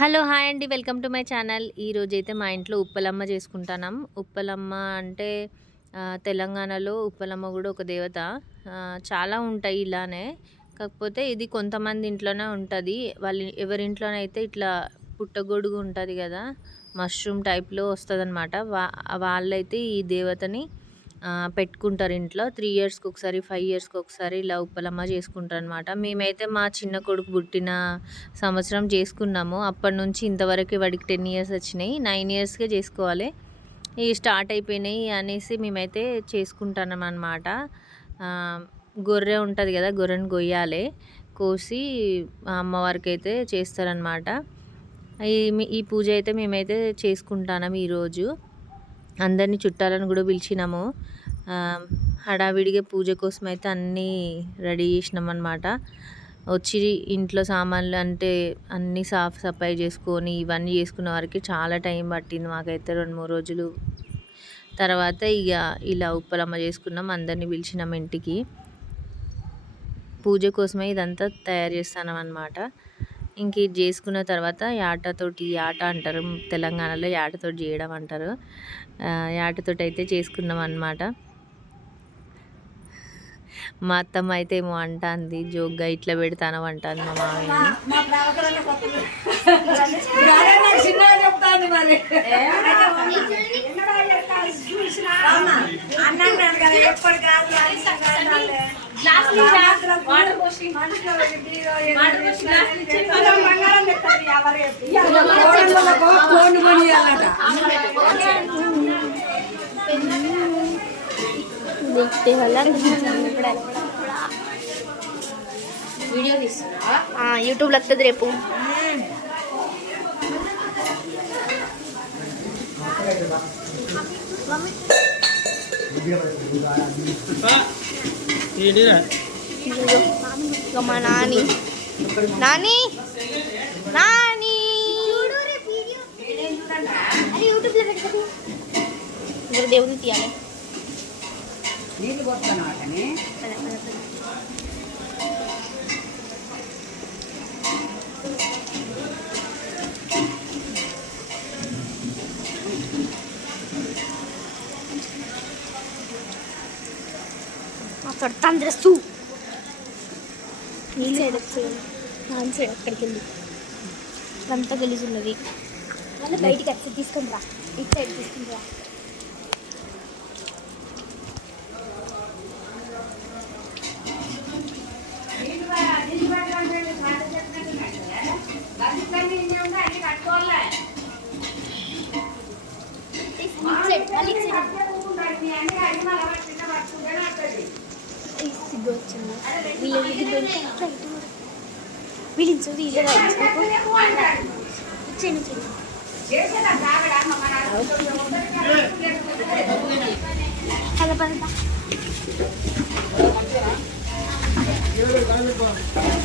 Hello hi అండి, welcome to my channel. ఈరోజైతే మా ఇంట్లో ఉప్పలమ్మ చేసుకుంటున్నాం. ఉప్పలమ్మ అంటే తెలంగాణలో ఉప్పలమ్మ కూడా ఒక దేవత. చాలా ఉంటాయి ఇలానే, కాకపోతే ఇది కొంతమంది ఇంట్లోనే ఉంటుంది. ఎవరింట్లోనైతే ఇట్లా పుట్టగొడుగు ఉంటుంది కదా, మష్రూమ్ టైప్లో వస్తుంది అనమాట. వాళ్ళైతే ఈ దేవతని పెట్టుకుంటారు ఇంట్లో. 3 ఇయర్స్కి ఒకసారి, 5 ఇయర్స్కి ఒకసారి ఇలా ఉప్పలమ్మ చేసుకుంటారు అనమాట. మేమైతే మా చిన్న కొడుకు పుట్టిన సంవత్సరం చేసుకున్నాము. అప్పటి నుంచి ఇంతవరకు వాడికి 10 ఇయర్స్ వచ్చినాయి. 9 ఇయర్స్కే చేసుకోవాలి, ఇవి స్టార్ట్ అయిపోయినాయి అనేసి మేమైతే చేసుకుంటున్నాం అనమాట. గొర్రె ఉంటుంది కదా, గొర్రెను కొయ్యాలి, కోసి అమ్మవారికి అయితే చేస్తారనమాట. ఈ పూజ అయితే మేమైతే చేసుకుంటున్నాము ఈరోజు. అందరినీ చుట్టాలను కూడా పిలిచినాము. హడావిడిగా పూజ కోసం అయితే అన్నీ రెడీ చేసినాం అనమాట. వచ్చి ఇంట్లో సామాన్లు అంటే అన్నీ సాఫ్ సఫాయి చేసుకొని ఇవన్నీ చేసుకున్న వరకు చాలా టైం పట్టింది మాకైతే. 2-3 రోజులు తర్వాత ఇక ఇలా ఉప్పలమ్మ చేసుకున్నాం. అందరినీ పిలిచినాం ఇంటికి. పూజ కోసమే ఇదంతా తయారు చేస్తున్నాం అనమాట. ఇంక ఇది చేసుకున్న తర్వాత యాటతోటి, యాట అంటారు తెలంగాణలో, యాటతోటి చేయడం అంటారు. యాటతోటి అయితే చేసుకున్నాం అనమాట. మా అత్తమ్మ అయితే ఏమో అంటుంది, జోగ్గా ఇట్లా పెడతాను అంటుంది మా మామయ్య. देखते वीडियो यूट्यूब लगता रेपू नानी नानी नानी దేవుని తీయాలి. నీళ్ళు పోస్తాను వాటని. అక్కడ తంద్రస్తూ నీళ్ళు సైడ్ వచ్చేది, నాన్ సైడ్ అక్కడికి వెళ్ళి అంతా గలీజ్ ఉన్నది. మళ్ళీ బయటికి వచ్చి తీసుకుని రా, ఇటు సైడ్ తీసుకుని రా.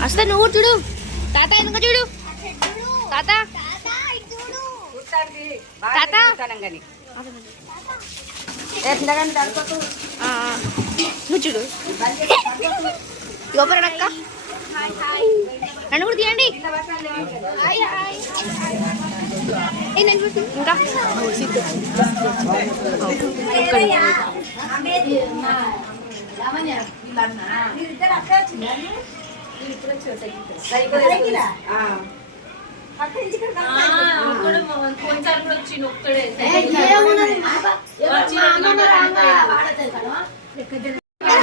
అస్తా నువ్వు చూడు తాత, ఎందుకు చూడు తాత, తాత నువ్వు చూడు. గోపరక్క నన్ను కూడా తీయండి ఇంకా.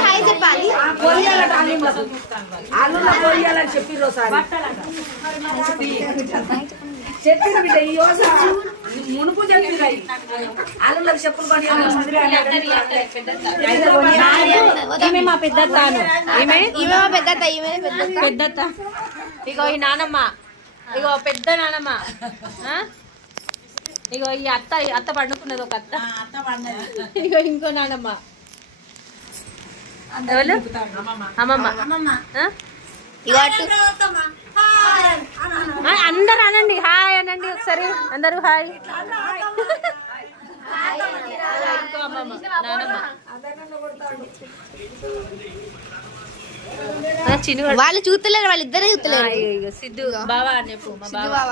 హాయ్ చెప్పాలి, చెప్పిన బిడ్డ ఈ రోజు మునుపు చెప్పిన ఆలులకు చెప్పులు ఈమె మా పెద్దత్తాను, ఈమె మా పెద్దత్త, ఈమె పెద్దత్త. ఇగో ఈ నానమ్మ, ఇగో పెద్ద నానమ్మ. ఇగో ఈ అత్త పండుకున్నది, ఒక అత్త. ఇగో ఇంకో నానమ్మ, అమ్మమ్మ. ఇగో అందరు అనండి, హాయ్ అనండి ఒకసారి అందరూ, హాయ్. ఇంకో అమ్మమ్మ, నానమ్మ. వాళ్ళు చూస్తలేరు, వాళ్ళిద్దరే చూస్తలేరు. సిద్ధు బావా అని చెప్పు, మా బావ.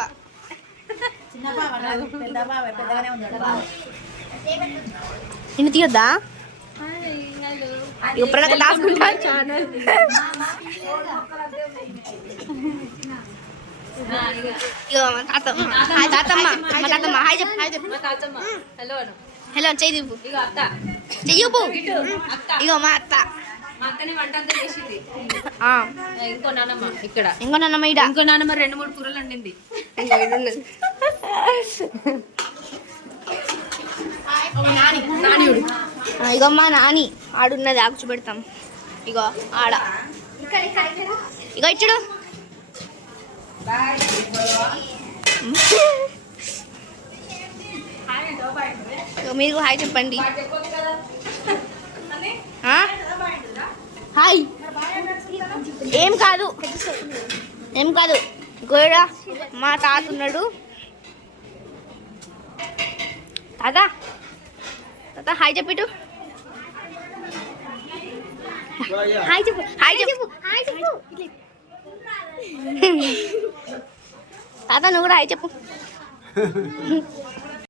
నిన్ను తీయొద్దా ఇప్పుడైనా దాచుకుంటా ఛానల్ తాతమ్మ హాయ్ చెప్పు హలో హలో చెయ్యి ఇగో అత్త చెయ్యపు ఇగో మా అత్త మా అత్తని వంట అంతా చేసింది. ఇంకో నానమ్మ ఇక్కడ, ఇంకో నాన్నమ్మ ఈడ, ఇంకో నానమ్మ 2-3 కూరలు వండింది. ఇగో మా నాని ఆడున్నది ఆకు చూపెడతాం. ఇగో ఆడ ఇగో ఇచ్చుడు మీరు హాయ్ చెప్పండి. హాయ్ ఏం కాదు గోడ మా తాత ఉన్నాడు. తాత తాత హాయ్ చెప్పిటు హాయ్ చెప్పు తాత నువ్వు కూడా హాయ్ చెప్పు.